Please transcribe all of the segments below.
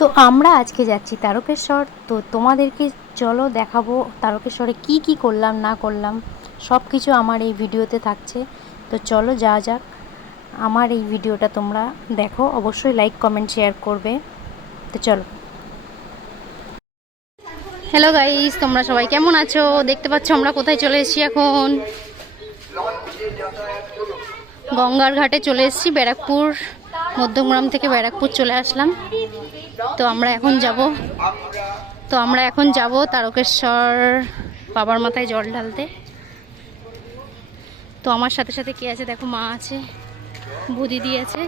তো আমরা আজকে যাচ্ছি তারকেশ্বর। তো তোমাদেরকে চলো দেখাবো তারকেশ্বরে কি কি করলাম না করলাম, সব কিছু আমার এই ভিডিওতে থাকছে। তো চলো যাওয়া যাক। আমার এই ভিডিওটা তোমরা দেখো, অবশ্যই লাইক কমেন্ট শেয়ার করবে। তো চলো। হ্যালো গাইস, তোমরা সবাই কেমন আছো? দেখতে পাচ্ছ আমরা কোথায় চলে এসেছি এখন? গঙ্গার ঘাটে চলে এসেছি। ব্যারাকপুর, মধ্যমগ্রাম থেকে ব্যারাকপুর চলে আসলাম। তো আমরা এখন যাব তারকেশ্বর বাবার মাথায় জল ঢালতে। তো আমার সাথে সাথে কে আছে দেখো, মা আছে, বুদিদি আছে,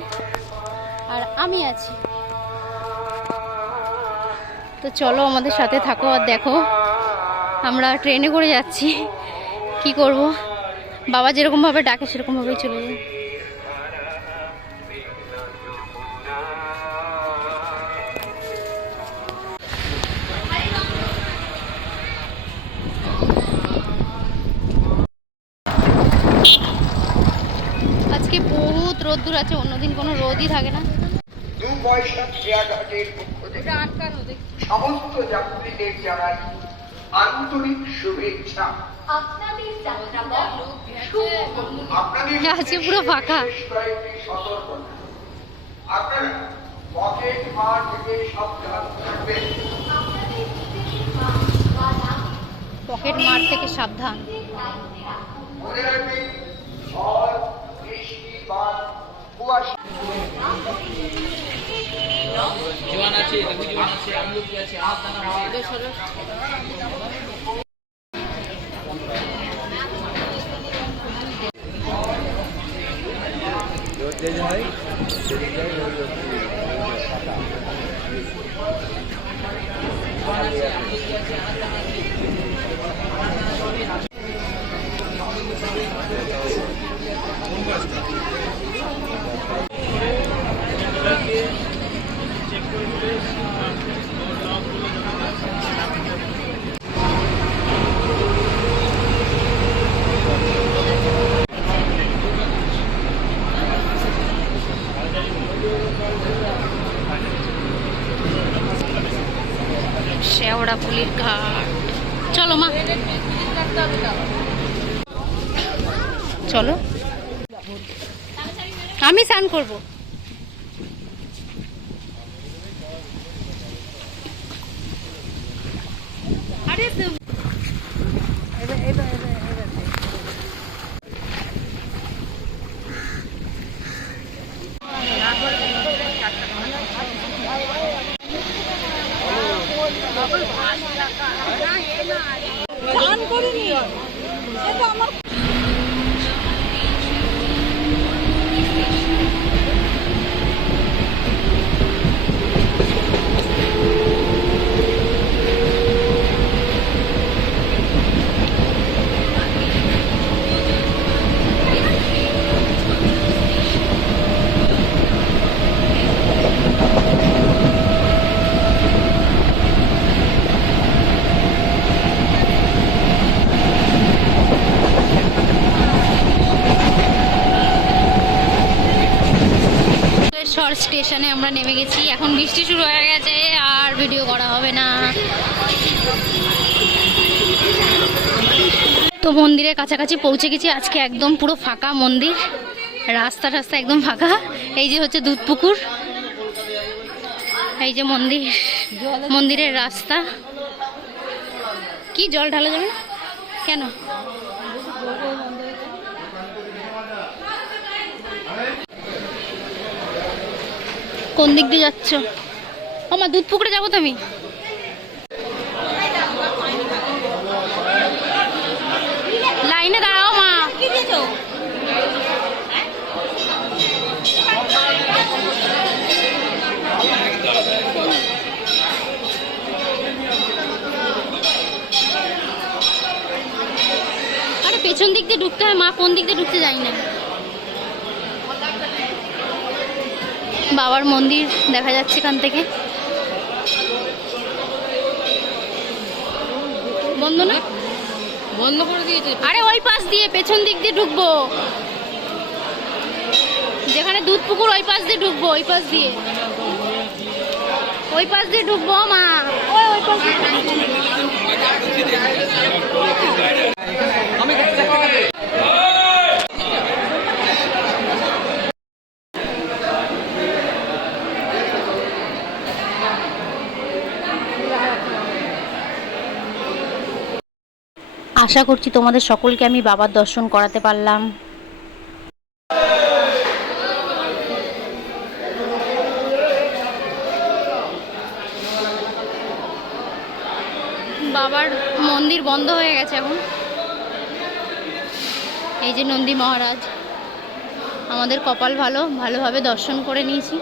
আর আমি আছি। তো চলো আমাদের সাথে থাকো আর দেখো। আমরা ট্রেনে করে যাচ্ছি, কি করব, বাবা যেরকমভাবে ডাকে সেরকমভাবেই চলে যাই। আজকে বহুত রোদ্দুর আছে, অন্যদিন কোনো রোদই থাকে না। সমস্ত যাত্রীদের জানাই আন্তরিক শুভেচ্ছা। আজকে পুরো ফাঁকা। আপনারা পকেট মার থেকে সাবধান থাকবেন। পকেট মার থেকে সাবধান। মনে রাখবেন, ঝড়, বৃষ্টি বা কুয়াশা জীবন আছে, জীবন আছে, আমলকি আছে, আদানা আছে। শেওড়াফুলির ঘাট। চলো মা, চলো। আমি স্নান করবো। স্টেশনে আমরা নেমে গেছি। এখন বৃষ্টি শুরু হয়ে গেছে, আর ভিডিও করা হবে না। তো মন্দিরের কাছাকাছি পৌঁছে গেছি। আজকে একদম পুরো ফাঁকা মন্দির, রাস্তা একদম ফাঁকা। এই যে হচ্ছে দুধপুকুর, এই যে মন্দিরের রাস্তা। কি জল ঢালা যাবে না কেন? কোন দিক দিয়ে যাচ্ছ? আমার দুধ পুকুরে যাবো তো আমি। লাইনে দাঁড়াও মা। আরে পেছন দিক দিয়ে ঢুকতে হয় মা, কোন দিক দিয়ে ঢুকতে যাই না। বাবার মন্দির দেখা যাচ্ছে এখান থেকে। বন্ধ না, বন্ধ করে দিয়েছে। আরে ওই পাশ দিয়ে, পেছন দিক দিয়ে ঢুকবো, যেখানে দুধ পুকুর ওই পাশ দিয়ে ঢুকবো, ওই পাশ দিয়ে। ওই পাশ দিয়ে ঢুকবো মা, ওই পাশ দিয়ে আশা করছি তোমাদের সকলকে আমি বাবার দর্শন করাতে পারলাম। বাবার মন্দির বন্ধ হয়ে গেছে এখন। এই যে নন্দী মহারাজ, আমাদের কপাল ভালো, ভালোভাবে দর্শন করে নিয়েছি।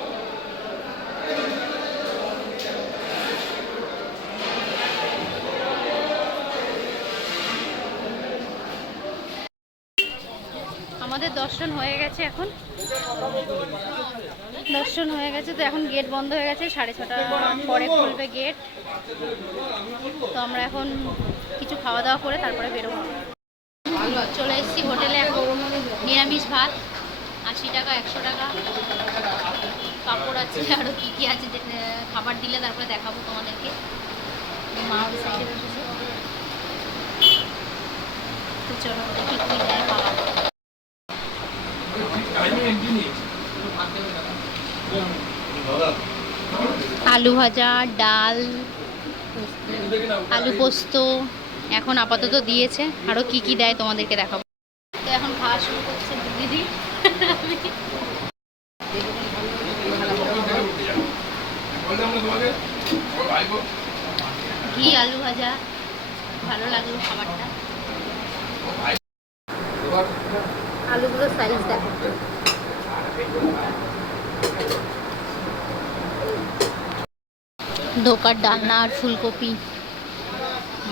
আমাদের দর্শন হয়ে গেছে, এখন দর্শন হয়ে গেছে। তো এখন গেট বন্ধ হয়ে গেছে, 6:30 পরে খুলবে গেট। তো আমরা এখন কিছু খাওয়া দাওয়া করে তারপরে বেরোবো। চলে এসেছি হোটেলে। এখন নিরামিষ ভাত 80 টাকা, 100 টাকা, পাঁপড় আছে, আরও কী কী আছে খাবার দিলে তারপরে দেখাবো তোমাদেরকে। মা ওই সাইডে বসেছে। তো চলো দেখি কী দেয় খাবার। আলু ভাজা, ডাল, আলু পোস্ত এখন আপাতত দিয়েছে, আরও কি কি দেয় তোমাদেরকে দেখাবো। তো এখন খাওয়া শুরু করছে দিদি। ঘি আলু ভাজা, ভালো লাগলো খাবারটা। আলুগুলোর সাইজ দেখো। ধোকার ডালনা আর ফুলকপি।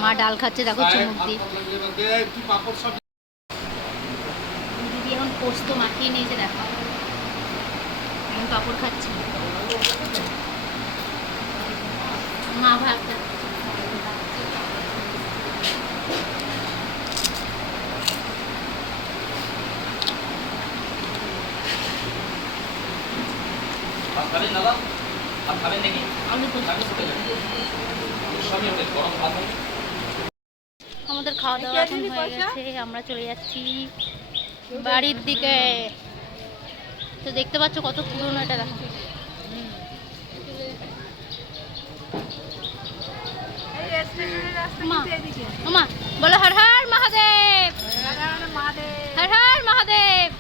মা ডাল খাচ্ছে দেখো চুমুক দিয়ে। দিদি এখন পোস্ত মাখিয়ে নিয়েছে দেখো, এখন পাঁপড় খাচ্ছে। মা ভাত আমাদের খাওয়া দাওয়া এখন হয়ে গেছে, আমরা চলে যাচ্ছি বাড়ির দিকে। তো দেখতে পাচ্ছ কত পুরনো এটা দেখো। মা বলো হর হর মহাদেব, হর হর মহাদেব।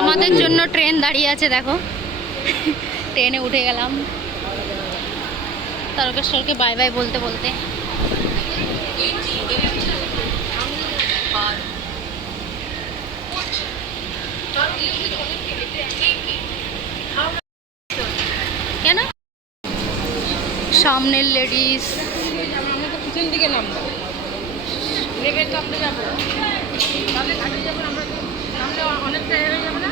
আমাদের জন্য ট্রেন দাঁড়িয়ে আছে দেখো। ট্রেনে উঠে গেলাম তারকেশ্বরকে বাই বাই বলতে বলতে। কেন সামনের লেডিস পিছন দিকে নামবো, নেবে তো আমরা যাবো, তাহলে ঘাটে যাবো আমরা, নামলে অনেকটা হয়ে যাবে না।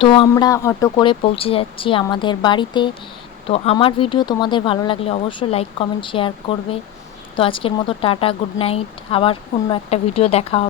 তো আমরা অটো করে পৌঁছে যাচ্ছি আমাদের বাড়িতে। তো আমার ভিডিও তোমাদের ভালো লাগলে অবশ্যই লাইক কমেন্ট শেয়ার করবে। তো আজকের মতো টাটা, গুড নাইট, আবার অন্য একটা ভিডিও দেখা হবে।